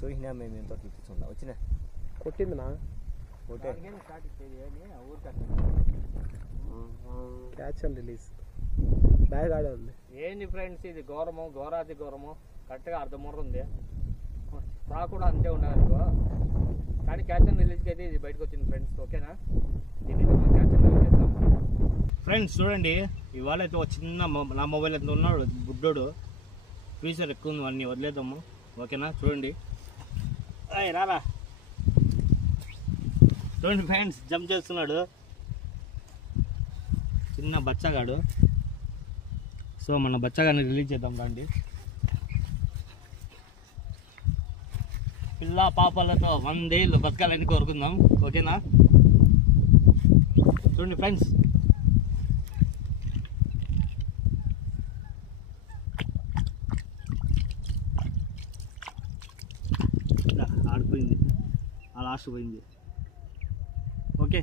చూసినా మేము ఎంతో చూపిస్తుందా వచ్చినా కొట్టిందినా క్యాచ్ అండ్ రిలీజ్ బ్యాగ్ ఆడే ఉంది. ఏంది ఫ్రెండ్స్ ఇది ఘోరము ఘోరాతి ఘోరము కరెక్ట్గా అర్ధమూర ఉంది ఫ్రా కూడా అంతే ఉన్నది అనుకో కానీ క్యాచ్ అండ్ రిలీజ్కి అయితే ఇది బయటకు వచ్చింది ఫ్రెండ్స్. ఓకేనా దీన్ని క్యాచ్ అండ్ రిలీజ్ చేద్దాం ఫ్రెండ్స్. చూడండి ఇవాళ అయితే ఒక చిన్న నా మొబైల్ ఎంత ఉన్నాడు బుడ్డోడు ఫీచర్ ఎక్కువ ఉంది అన్నీ వదిలేద్దాము. ఓకేనా చూడండి రారా చూడండి ఫ్రెండ్స్ జంప్ చేస్తున్నాడు చిన్న బచ్చగాడు. సో మన బచ్చగాన్ని రిలీజ్ చేద్దాం రండి. పిల్ల పాపలతో 100 ఏళ్ళు బతకాలని కోరుకుందాం. ఓకేనా చూడండి ఫ్రెండ్స్ ఆడిపోయింది ఆ లాస్ట్ పోయింది. ఓకే